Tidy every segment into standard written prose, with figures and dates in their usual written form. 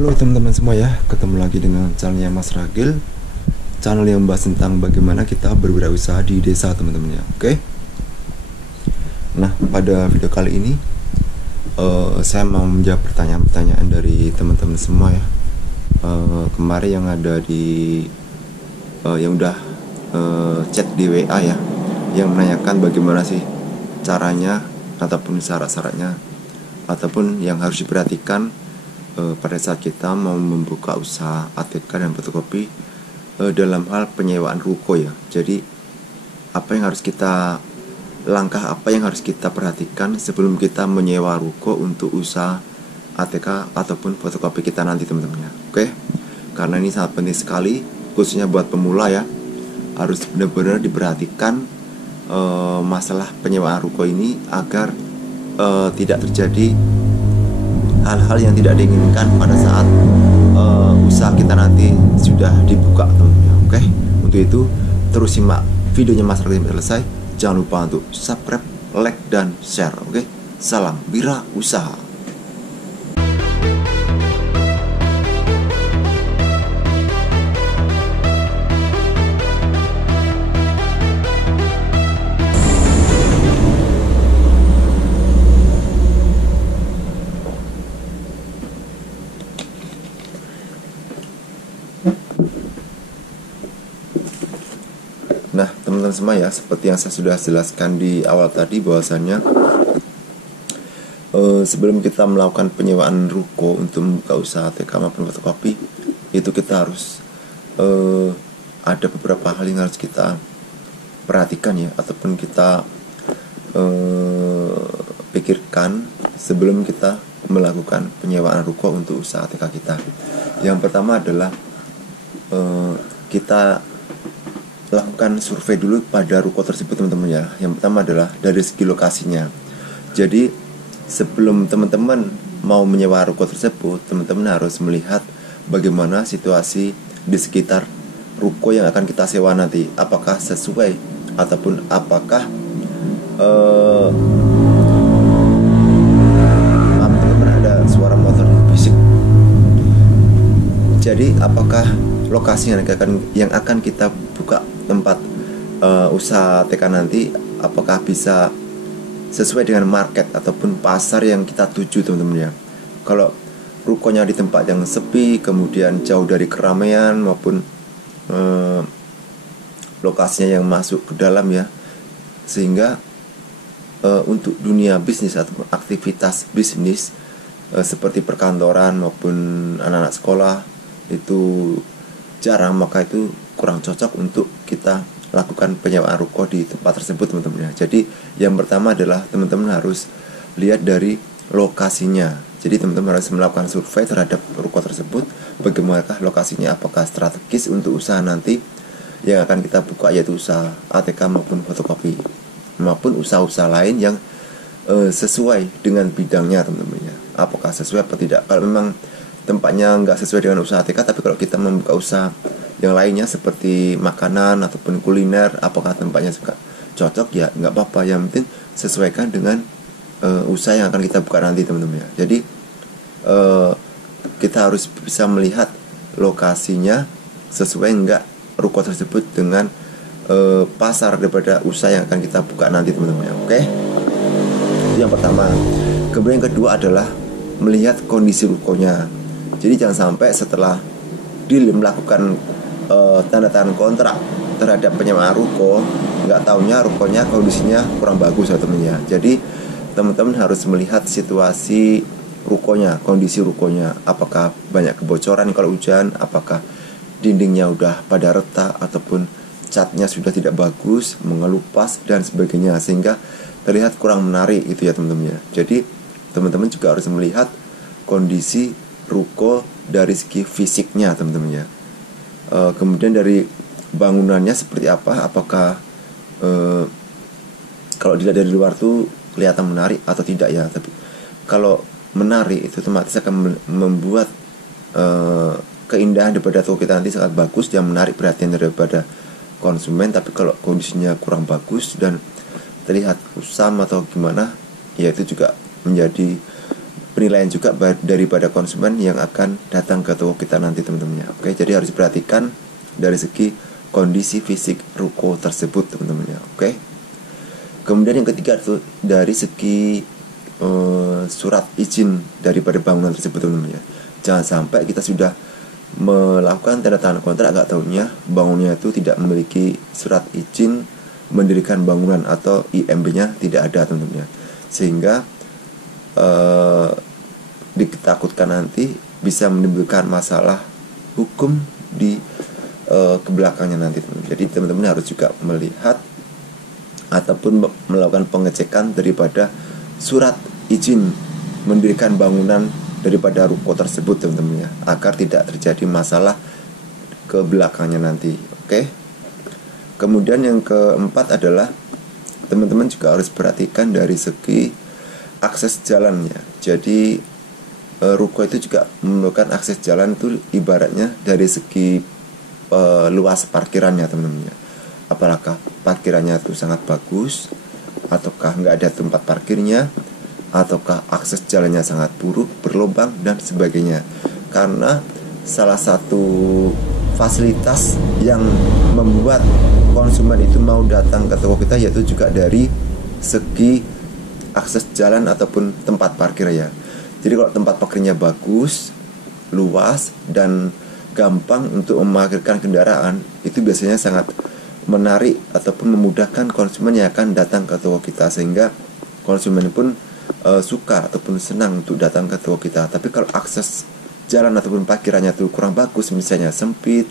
Halo teman-teman semua ya, ketemu lagi dengan channelnya Mas Ragil, channel yang membahas tentang bagaimana kita berwirausaha di desa teman-teman ya. Oke. Nah, pada video kali ini saya mau menjawab pertanyaan-pertanyaan dari teman-teman semua ya. Kemarin yang ada di yang udah chat di WA ya, yang menanyakan bagaimana sih caranya ataupun syarat-syaratnya ataupun yang harus diperhatikan pada saat kita mau membuka usaha ATK dan fotokopi dalam hal penyewaan ruko ya. Jadi langkah apa yang harus kita perhatikan sebelum kita menyewa ruko untuk usaha ATK ataupun fotokopi kita nanti teman-teman ya. Oke. Karena ini sangat penting sekali khususnya buat pemula ya. Harus benar-benar diperhatikan masalah penyewaan ruko ini agar tidak terjadi hal-hal yang tidak diinginkan pada saat usaha kita nanti sudah dibuka teman-teman. Oke. Untuk itu terus simak videonya Mas Ragil sampai selesai. Jangan lupa untuk subscribe, like, dan share. Oke. Salam Wira Usaha. Nah, teman-teman semua ya, seperti yang saya sudah jelaskan di awal tadi bahwasannya sebelum kita melakukan penyewaan ruko untuk membuka usaha ATK maupun fotokopi, itu kita harus ada beberapa hal yang harus kita perhatikan ya, ataupun kita pikirkan sebelum kita melakukan penyewaan ruko untuk usaha ATK kita. Yang pertama adalah kita lakukan survei dulu pada ruko tersebut teman-teman ya. Yang pertama adalah dari segi lokasinya. Jadi sebelum teman-teman mau menyewa ruko tersebut, teman-teman harus melihat bagaimana situasi di sekitar ruko yang akan kita sewa nanti. Apakah sesuai ataupun apakah maaf teman-teman, ada suara motor bisik. Jadi apakah lokasi yang akan kita buka tempat usaha TK nanti, apakah bisa sesuai dengan market ataupun pasar yang kita tuju teman-teman ya. Kalau rukonya di tempat yang sepi, kemudian jauh dari keramaian maupun lokasinya yang masuk ke dalam ya, sehingga untuk dunia bisnis atau aktivitas bisnis seperti perkantoran maupun anak-anak sekolah itu jarang, maka itu kurang cocok untuk kita lakukan penyewaan ruko di tempat tersebut teman-teman ya. Jadi yang pertama adalah teman-teman harus lihat dari lokasinya. Jadi teman-teman harus melakukan survei terhadap ruko tersebut, bagaimanakah lokasinya, apakah strategis untuk usaha nanti yang akan kita buka, yaitu usaha ATK maupun fotokopi maupun usaha-usaha lain yang sesuai dengan bidangnya teman-teman ya. Apakah sesuai atau tidak. Kalau memang tempatnya nggak sesuai dengan usaha ATK, tapi kalau kita membuka usaha yang lainnya seperti makanan ataupun kuliner, apakah tempatnya juga cocok, ya nggak apa-apa. Yang penting sesuaikan dengan usaha yang akan kita buka nanti teman-teman ya. Jadi kita harus bisa melihat lokasinya sesuai nggak ruko tersebut dengan pasar daripada usaha yang akan kita buka nanti teman-teman ya. Oke, itu yang pertama. Kemudian yang kedua adalah melihat kondisi rukonya. Jadi jangan sampai setelah deal melakukan tanda tangan kontrak terhadap penyewaan ruko, nggak taunya rukonya kondisinya kurang bagus ya teman-teman ya. Jadi teman-teman harus melihat situasi rukonya, kondisi rukonya, apakah banyak kebocoran kalau hujan, apakah dindingnya udah pada retak ataupun catnya sudah tidak bagus, mengelupas dan sebagainya, sehingga terlihat kurang menarik itu ya teman-teman ya. Jadi teman-teman juga harus melihat kondisi ruko dari segi fisiknya teman-teman ya. Kemudian dari bangunannya seperti apa, apakah kalau dilihat dari luar tuh kelihatan menarik atau tidak ya. Tapi kalau menarik itu otomatis akan membuat keindahan daripada toko kita nanti sangat bagus dan menarik perhatian daripada konsumen. Tapi kalau kondisinya kurang bagus dan terlihat kusam atau gimana, ya itu juga menjadi penilaian juga daripada konsumen yang akan datang ke toko kita nanti teman-teman ya. Oke, jadi harus diperhatikan dari segi kondisi fisik ruko tersebut teman-teman ya. Oke. Kemudian yang ketiga itu dari segi surat izin daripada bangunan tersebut teman-teman ya. Jangan sampai kita sudah melakukan tanda tangan kontrak, agak tahunya bangunannya itu tidak memiliki surat izin mendirikan bangunan atau IMB-nya tidak ada teman-teman ya. Sehingga ditakutkan nanti bisa menimbulkan masalah hukum di kebelakangnya nanti teman-teman. Jadi teman-teman harus juga melihat ataupun melakukan pengecekan daripada surat izin mendirikan bangunan daripada ruko tersebut teman-teman ya, agar tidak terjadi masalah ke belakangnya nanti. Oke. Kemudian yang keempat adalah teman-teman juga harus perhatikan dari segi akses jalannya. Jadi ruko itu juga memerlukan akses jalan itu ibaratnya dari segi luas parkirannya teman-teman ya. Apakah parkirannya itu sangat bagus, ataukah nggak ada tempat parkirnya, ataukah akses jalannya sangat buruk, berlubang dan sebagainya. Karena salah satu fasilitas yang membuat konsumen itu mau datang ke toko kita yaitu juga dari segi akses jalan ataupun tempat parkir ya. Jadi kalau tempat parkirnya bagus, luas dan gampang untuk memarkirkan kendaraan, itu biasanya sangat menarik ataupun memudahkan konsumen yang akan datang ke toko kita, sehingga konsumen pun suka ataupun senang untuk datang ke toko kita. Tapi kalau akses jalan ataupun parkirannya itu kurang bagus, misalnya sempit,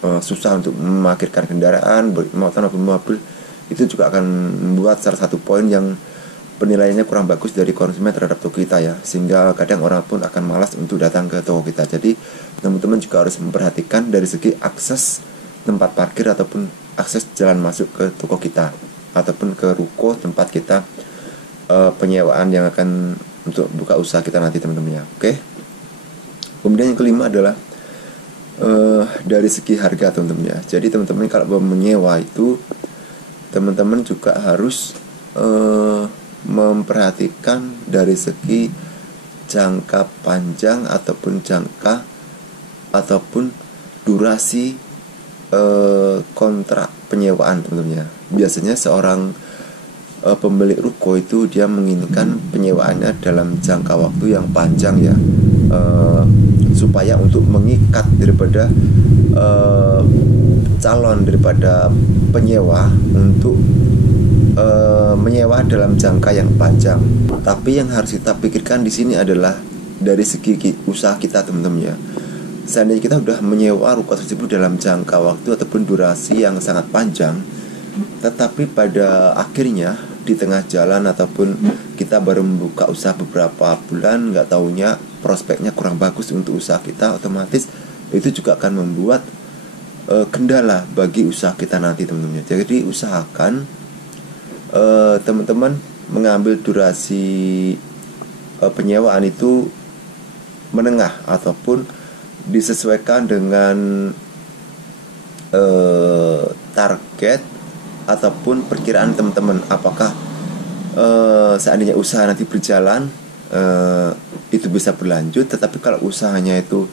susah untuk memarkirkan kendaraan motor maupun mobil, itu juga akan membuat salah satu poin yang penilaiannya kurang bagus dari konsumen terhadap toko kita ya, sehingga kadang orang pun akan malas untuk datang ke toko kita. Jadi teman-teman juga harus memperhatikan dari segi akses tempat parkir ataupun akses jalan masuk ke toko kita ataupun ke ruko tempat kita penyewaan yang akan untuk buka usaha kita nanti teman-teman ya. Oke. Kemudian yang kelima adalah dari segi harga teman-teman ya. Jadi teman-teman kalau menyewa itu teman-teman juga harus memperhatikan dari segi jangka panjang ataupun durasi kontrak penyewaan teman-teman ya. Biasanya seorang pemilik ruko itu dia menginginkan penyewaannya dalam jangka waktu yang panjang ya, supaya untuk mengikat daripada calon daripada penyewa untuk menyewa dalam jangka yang panjang. Tapi yang harus kita pikirkan di sini adalah dari segi usaha kita teman-teman ya. Seandainya kita sudah menyewa ruko tersebut dalam jangka waktu ataupun durasi yang sangat panjang, tetapi pada akhirnya di tengah jalan ataupun kita baru membuka usaha beberapa bulan, nggak taunya prospeknya kurang bagus untuk usaha kita, otomatis itu juga akan membuat kendala bagi usaha kita nanti teman-teman. Jadi usahakan teman-teman mengambil durasi penyewaan itu menengah ataupun disesuaikan dengan target ataupun perkiraan teman-teman. Apakah seandainya usaha nanti berjalan itu bisa berlanjut, tetapi kalau usahanya itu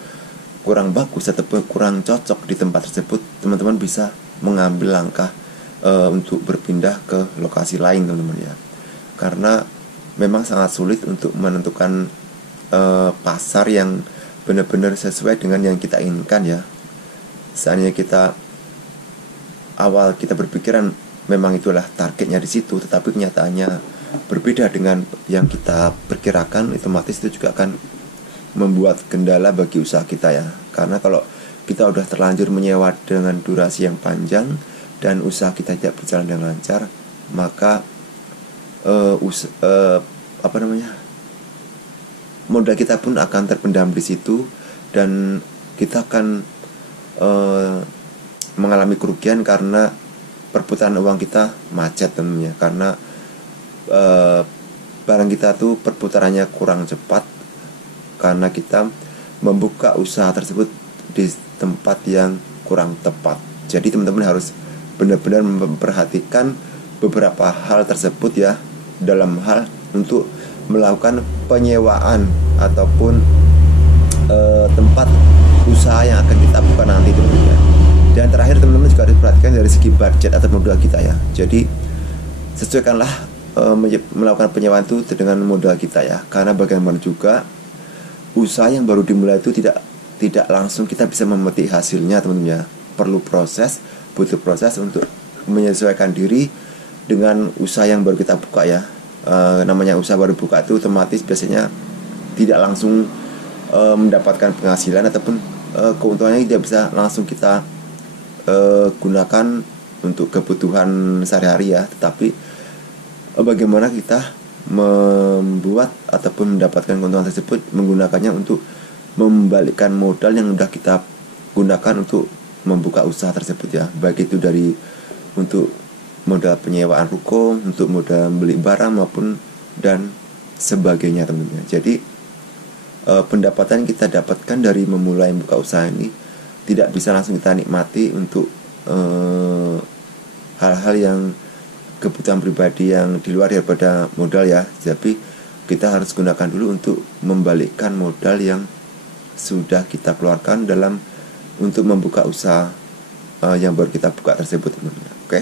kurang bagus ataupun kurang cocok di tempat tersebut, teman-teman bisa mengambil langkah untuk berpindah ke lokasi lain teman-teman ya. Karena memang sangat sulit untuk menentukan pasar yang benar-benar sesuai dengan yang kita inginkan ya. Seandainya kita awal kita berpikiran memang itulah targetnya di situ, tetapi kenyataannya berbeda dengan yang kita perkirakan, otomatis itu juga akan membuat kendala bagi usaha kita ya. Karena kalau kita udah terlanjur menyewa dengan durasi yang panjang dan usaha kita tidak berjalan dengan lancar, maka modal kita pun akan terpendam di situ dan kita akan mengalami kerugian karena perputaran uang kita macet tentunya, karena barang kita tuh perputarannya kurang cepat karena kita membuka usaha tersebut di tempat yang kurang tepat. Jadi teman-teman harus benar-benar memperhatikan beberapa hal tersebut ya, dalam hal untuk melakukan penyewaan ataupun tempat usaha yang akan kita buka nanti teman-teman. Dan terakhir teman-teman juga harus perhatikan dari segi budget atau modal kita ya. Jadi sesuaikanlah melakukan penyewaan itu dengan modal kita ya. Karena bagaimana juga usaha yang baru dimulai itu tidak langsung kita bisa memetik hasilnya teman-teman ya. Perlu proses, butuh proses untuk menyesuaikan diri dengan usaha yang baru kita buka ya. Namanya usaha baru buka itu otomatis biasanya tidak langsung mendapatkan penghasilan ataupun keuntungannya tidak bisa langsung kita gunakan untuk kebutuhan sehari-hari ya. Tetapi bagaimana kita membuat ataupun mendapatkan keuntungan tersebut menggunakannya untuk membalikkan modal yang sudah kita gunakan untuk membuka usaha tersebut ya. Baik itu dari untuk modal penyewaan ruko, untuk modal beli barang maupun dan sebagainya teman-teman. Jadi pendapatan kita dapatkan dari memulai membuka usaha ini tidak bisa langsung kita nikmati untuk hal-hal yang kebutuhan pribadi yang di luar daripada modal ya. Tapi kita harus gunakan dulu untuk membalikkan modal yang sudah kita keluarkan dalam untuk membuka usaha yang baru kita buka tersebut teman-teman. Oke.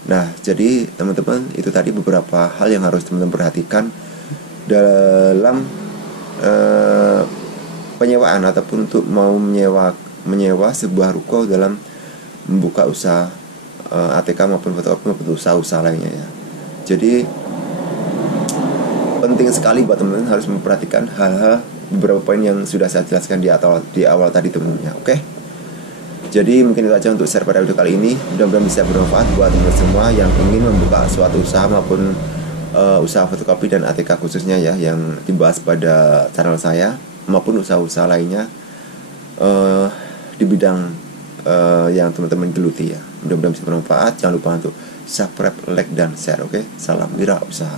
Nah, jadi teman-teman itu tadi beberapa hal yang harus teman-teman perhatikan dalam penyewaan ataupun untuk mau menyewa sebuah ruko dalam membuka usaha ATK maupun fotokopi maupun usaha-usaha lainnya ya. Jadi penting sekali buat teman-teman harus memperhatikan hal-hal beberapa poin yang sudah saya jelaskan di awal tadi teman-teman. Oke. Jadi mungkin itu aja untuk share pada video kali ini. Mudah-mudahan bisa bermanfaat buat teman-teman semua yang ingin membuka suatu usaha maupun usaha fotokopi dan ATK khususnya ya yang dibahas pada channel saya maupun usaha-usaha lainnya di bidang yang teman-teman geluti ya. Mudah-mudahan bisa bermanfaat. Jangan lupa untuk subscribe, like dan share. Oke. Salam wira usaha.